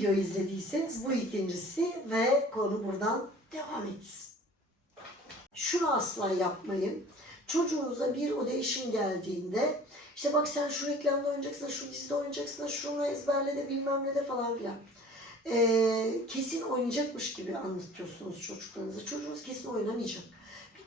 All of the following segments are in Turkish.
videoyu izlediyseniz bu ikincisi ve konu buradan devam etsin. Şunu asla yapmayın. Çocuğunuza bir audition geldiğinde işte bak sen şu reklamda oynayacaksın, şu dizide oynayacaksın, şunu ezberle de bilmem ne de falan filan. Ee, kesin oynayacakmış gibi anlatıyorsunuz çocuklarınıza. Çocuğunuz kesin oynamayacak.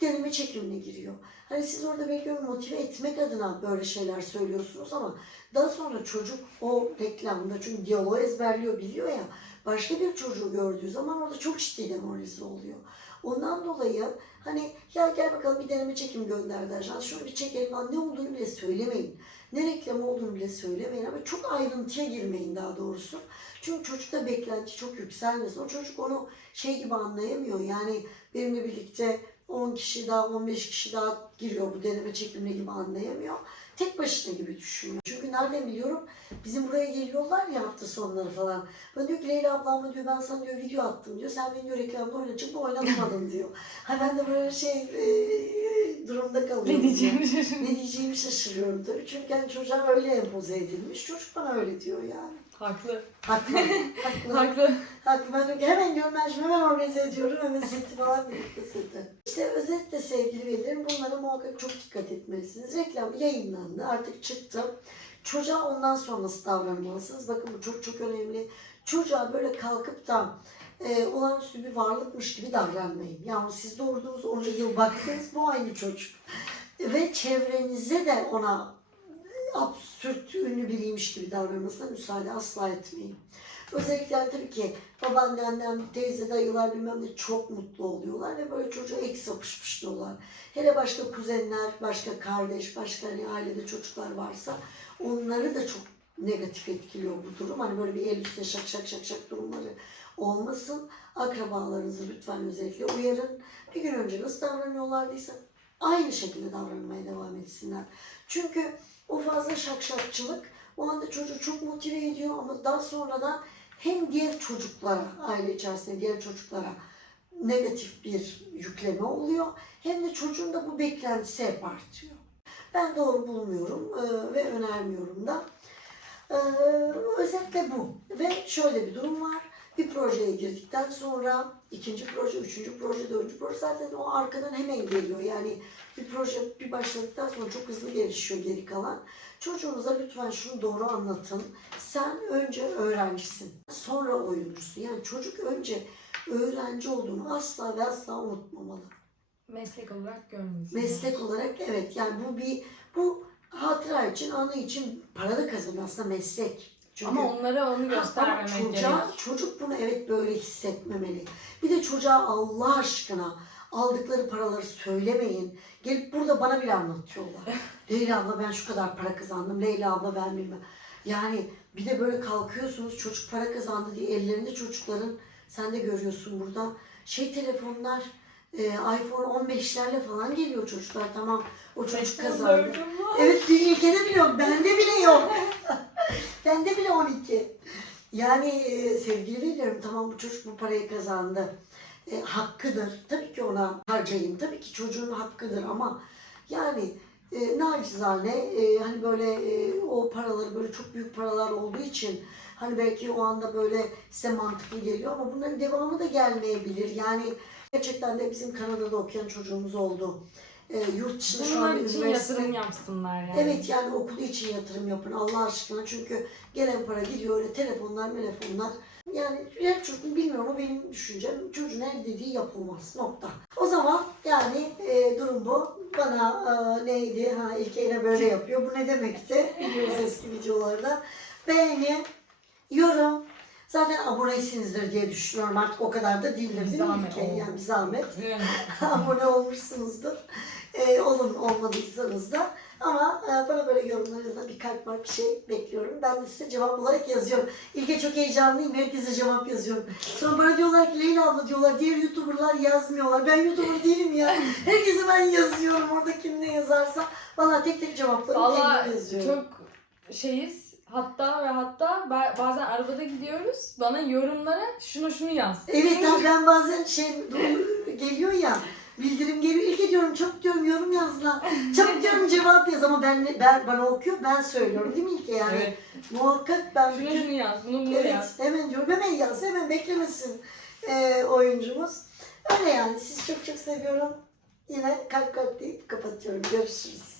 Deneme çekimine giriyor. Hani siz orada belki onu motive etmek adına böyle şeyler söylüyorsunuz ama daha sonra çocuk o reklamda çünkü diyaloğu ezberliyor biliyor ya başka bir çocuğu gördüğü zaman orada çok ciddi demoralize oluyor. Ondan dolayı hani ya gel bakalım bir deneme çekim gönderdi ajans. Şunu bir çekelim ne olduğunu bile söylemeyin. Ne reklam olduğunu bile söylemeyin ama çok ayrıntıya girmeyin daha doğrusu. Çünkü çocukta beklenti çok yükselmesin. O çocuk onu şey gibi anlayamıyor. Yani benimle birlikte 10 kişi daha 15 kişi daha giriyor bu deneme çekimine gibi anlayamıyor. Tek başına gibi düşünüyor. Çünkü nereden biliyorum? Bizim buraya geliyorlar ya hafta sonları falan. Ben diyor ki Leyla ablamla diyor ben sana diyor video attım diyor. Sen beni diyor reklamda oynayacak da oynatamadın diyor. Ha ben de böyle şey e, durumda kalıyorum. Ne diyeceğimi şaşırdım. Ne diyeceğimi şaşırıyorum tabii. Çünkü hani çocuğa öyle empoze edilmiş. Çocuk bana öyle diyor yani. Haklı. Haklı. Haklı. Haklı. Haklı. Ben hemen şimdi hemen organize ediyorum. Hemen seti falan birlikte seti. İşte özetle sevgili velilerim bunlara muhakkak çok dikkat etmelisiniz. Reklam yayınlandı. Artık çıktı. Çocuğa ondan sonra nasıl davranmalısınız? Bakın bu çok çok önemli. Çocuğa böyle kalkıp da e, olağanüstü bir varlıkmış gibi davranmayın. Yani siz doğurduğunuz onca yıl baktınız bu aynı çocuk. Ve çevrenize de ona absürt ünlü biriymiş gibi davranmasına müsaade asla etmeyin. Özellikle tabii ki babaanne, annem, teyze, dayılar bilmem ne çok mutlu oluyorlar ve böyle çocuğa ek sapışmış diyorlar. Hele başka kuzenler, başka kardeş, başka hani ailede çocuklar varsa onları da çok negatif etkiliyor bu durum. Hani böyle bir el üstüne şak şak şak şak durumları olmasın. Akrabalarınızı lütfen özellikle uyarın. Bir gün önce nasıl davranıyorlardıysa aynı şekilde davranmaya devam etsinler. Çünkü o fazla şakşakçılık o anda çocuğu çok motive ediyor ama daha sonradan hem diğer çocuklara, aile içerisinde diğer çocuklara negatif bir yükleme oluyor hem de çocuğun da bu beklentisi hep artıyor. Ben doğru bulmuyorum eee, ve önermiyorum da. Eee, özetle bu. Ve şöyle bir durum var. Bir projeye girdikten sonra ikinci proje, üçüncü proje, dördüncü proje zaten o arkadan hemen geliyor. Yani bir proje bir başladıktan sonra çok hızlı gelişiyor geri kalan. Çocuğunuza lütfen şunu doğru anlatın. Sen önce öğrencisin, sonra oyuncusun. Yani çocuk önce öğrenci olduğunu asla ve asla unutmamalı. Meslek olarak görmeyiz. Meslek olarak evet yani bu bir bu hatıra için, anı için para da kazanıyor aslında meslek. Çünkü Ama onlara onu Ha, ama göstermemek çocuğa, gerek. çocuk bunu evet böyle hissetmemeli. Bir de çocuğa Allah aşkına aldıkları paraları söylemeyin. Gelip burada bana bile anlatıyorlar. Leyla abla ben şu kadar para kazandım. Leyla abla ben bilmem. Yani bir de böyle kalkıyorsunuz çocuk para kazandı diye ellerinde çocukların sen de görüyorsun burada şey telefonlar e, iPhone 15'lerle falan geliyor çocuklar tamam o çocuk kazandı. Evet bir ülkede bile yok. Bende bile yok. Bende bile 12. Yani e, sevgili velilerim tamam bu çocuk bu parayı kazandı. E, hakkıdır. Tabii ki ona harcayın. Tabii ki çocuğun hakkıdır ama yani e, nacizane e, hani böyle e, o paraları böyle çok büyük paralar olduğu için hani belki o anda böyle size mantıklı geliyor ama bunların devamı da gelmeyebilir. Yani gerçekten de bizim Kanada'da okuyan çocuğumuz oldu. E, yurt dışında şu an Bunlar için üniversite... yatırım yapsınlar yani. Evet yani okulu için yatırım yapın Allah aşkına çünkü gelen para gidiyor öyle telefonlar telefonlar. Yani her çocuk bilmiyorum ama benim düşüncem çocuğun her dediği yapılmaz nokta. O zaman yani e, durum bu. Bana e, neydi ha ilk yine böyle yapıyor. Bu ne demekti biliyoruz eski videolarda. Beğeni, yorum, zaten abonesinizdir diye düşünüyorum artık o kadar da değildir Bir zahmet. Yani bir zahmet abone olmuşsunuzdur. Ee, olun olmadıysanız da. Ama e, bana böyle yorumlarınızda bir kalp var bir şey bekliyorum. Ben de size cevap olarak yazıyorum. İlke çok heyecanlıyım. Herkese cevap yazıyorum. Sonra bana diyorlar ki Leyla abla diyorlar. Diğer YouTuber'lar yazmıyorlar. Ben YouTuber değilim ya. Herkese ben yazıyorum. Orada kim ne yazarsa. Valla tek tek cevapları Valla kendim yazıyorum. çok şeyiz. Hatta ve hatta ba- bazen arabada gidiyoruz. Bana yorumlara şunu şunu yaz. Evet abi ben bazen şey geliyor ya bildirim geliyor. İlk diyorum çabuk diyorum yorum yaz lan. Çabuk diyorum cevap yaz ama ben, ben bana okuyor ben söylüyorum değil mi İlke yani? Evet. Muhakkak ben Şunu bütün şunu yaz. Bunu bunu Evet yaz. hemen diyorum hemen kalsın. Hemen beklemesin e, oyuncumuz. Öyle yani. Sizi çok çok seviyorum. Yine kalp kalp deyip kapatıyorum. Görüşürüz.